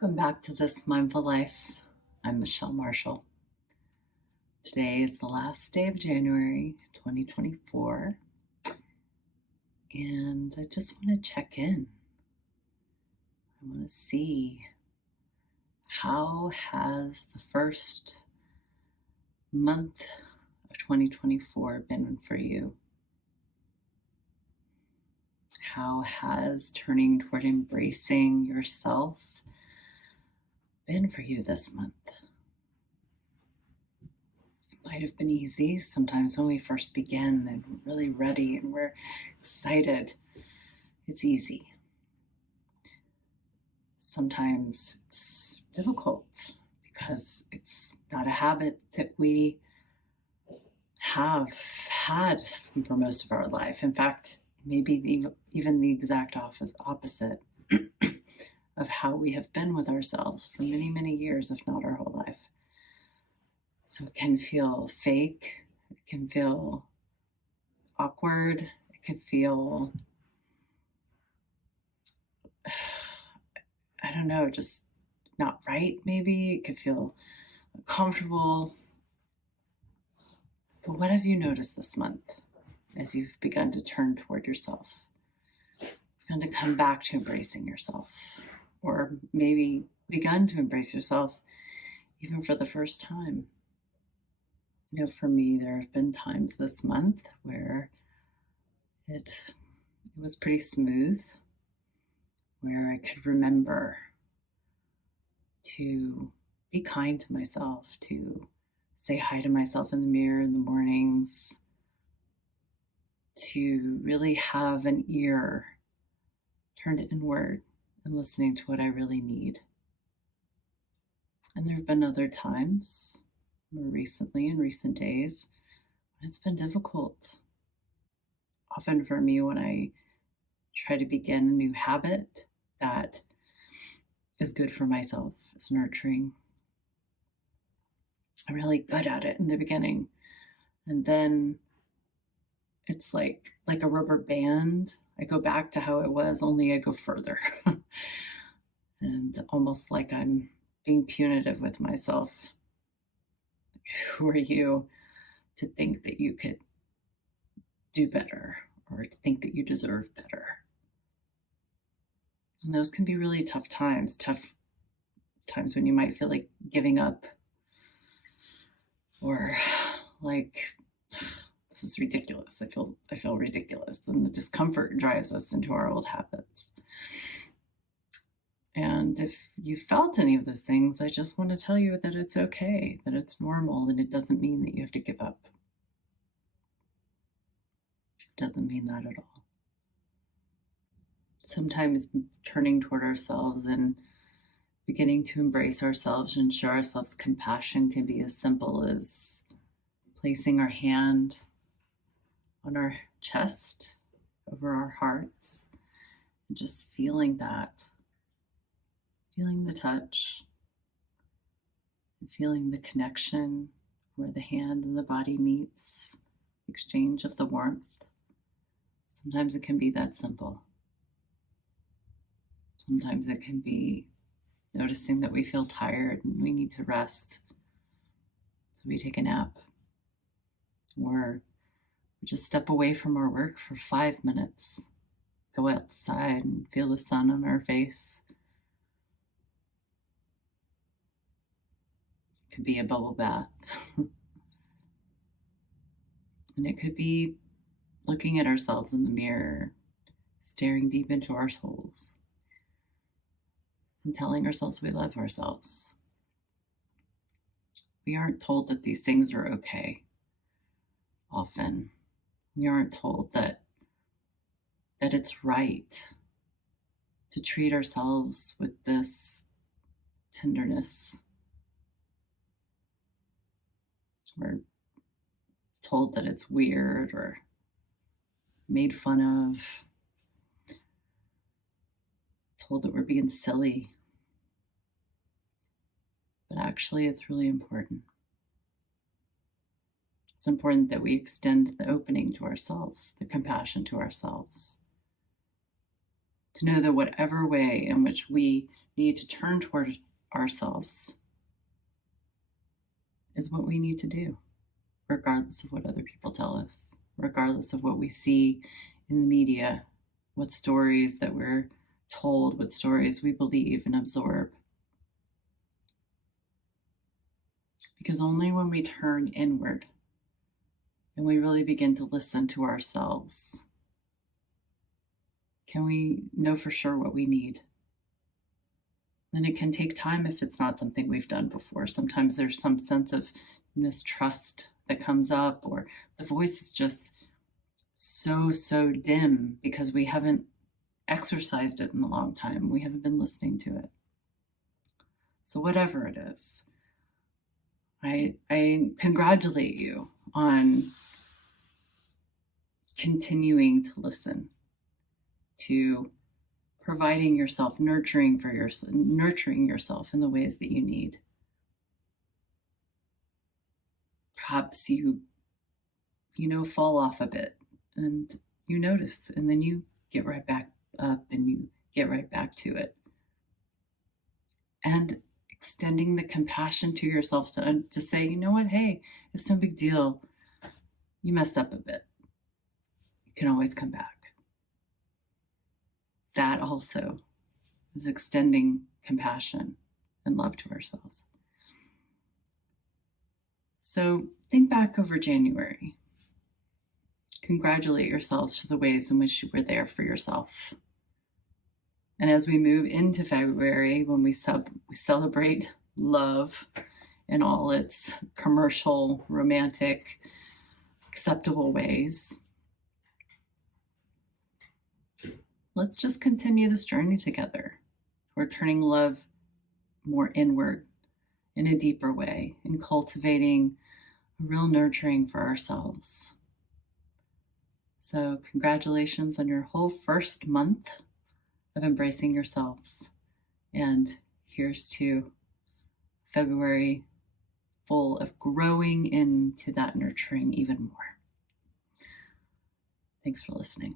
Welcome back to This Mindful Life. I'm Michelle Marshall. Today is the last day of January 2024, and I just want to check in. I want to see how has the first month of 2024 been for you? How has turning toward embracing yourself been for you this month? It might have been easy. Sometimes when we first begin and we're really ready and we're excited, it's easy. Sometimes it's difficult because it's not a habit that we have had for most of our life. In fact, maybe even the exact opposite of how we have been with ourselves for many, many years, if not our whole life. So it can feel fake, it can feel awkward, it can feel, I don't know, just not right maybe. It could feel uncomfortable. But what have you noticed this month as you've begun to turn toward yourself? Begun to come back to embracing yourself, or maybe begun to embrace yourself even for the first time. You know, for me, there have been times this month where it was pretty smooth, where I could remember to be kind to myself, to say hi to myself in the mirror in the mornings, to really have an ear turned inward and listening to what I really need. And there have been other times, more recently, in recent days, when it's been difficult. Often for me, when I try to begin a new habit that is good for myself, is nurturing, I'm really good at it in the beginning. And then it's like a rubber band. I go back to how it was, only I go further. And almost like I'm being punitive with myself. Who are you to think that you could do better or to think that you deserve better? And those can be really tough times when you might feel like giving up or like, this is ridiculous. I feel ridiculous. And the discomfort drives us into our old habits. And if you felt any of those things, I just want to tell you that it's okay, that it's normal, and it doesn't mean that you have to give up. It doesn't mean that at all. Sometimes turning toward ourselves and beginning to embrace ourselves and show ourselves compassion can be as simple as placing our hand on our chest, over our hearts, and just feeling that. Feeling the touch, and feeling the connection where the hand and the body meets, exchange of the warmth. Sometimes it can be that simple. Sometimes it can be noticing that we feel tired and we need to rest. So we take a nap. Or we just step away from our work for 5 minutes, go outside and feel the sun on our face. It could be a bubble bath. And it could be looking at ourselves in the mirror, staring deep into our souls, and telling ourselves we love ourselves. We aren't told that these things are okay. Often, we aren't told that it's right to treat ourselves with this tenderness. We're told that it's weird or made fun of, told that we're being silly. But actually, it's really important. It's important that we extend the opening to ourselves, the compassion to ourselves, to know that whatever way in which we need to turn toward ourselves is what we need to do, regardless of what other people tell us, regardless of what we see in the media, what stories that we're told, what stories we believe and absorb. Because only when we turn inward and we really begin to listen to ourselves can we know for sure what we need. And it can take time if it's not something we've done before. Sometimes there's some sense of mistrust that comes up, or the voice is just so dim because we haven't exercised it in a long time. We haven't been listening to it. So whatever it is, I congratulate you on continuing to listen, to providing yourself, nurturing yourself in the ways that you need. Perhaps you fall off a bit and you notice, and then you get right back up and you get right back to it. And extending the compassion to yourself to say, you know what, hey, it's no big deal. You messed up a bit. You can always come back. That also is extending compassion and love to ourselves. So think back over January. Congratulate yourselves for the ways in which you were there for yourself. And as we move into February, when we celebrate love in all its commercial, romantic, acceptable ways, let's just continue this journey together. We're turning love more inward in a deeper way and cultivating a real nurturing for ourselves. So congratulations on your whole first month of embracing yourselves. And here's to February full of growing into that nurturing even more. Thanks for listening.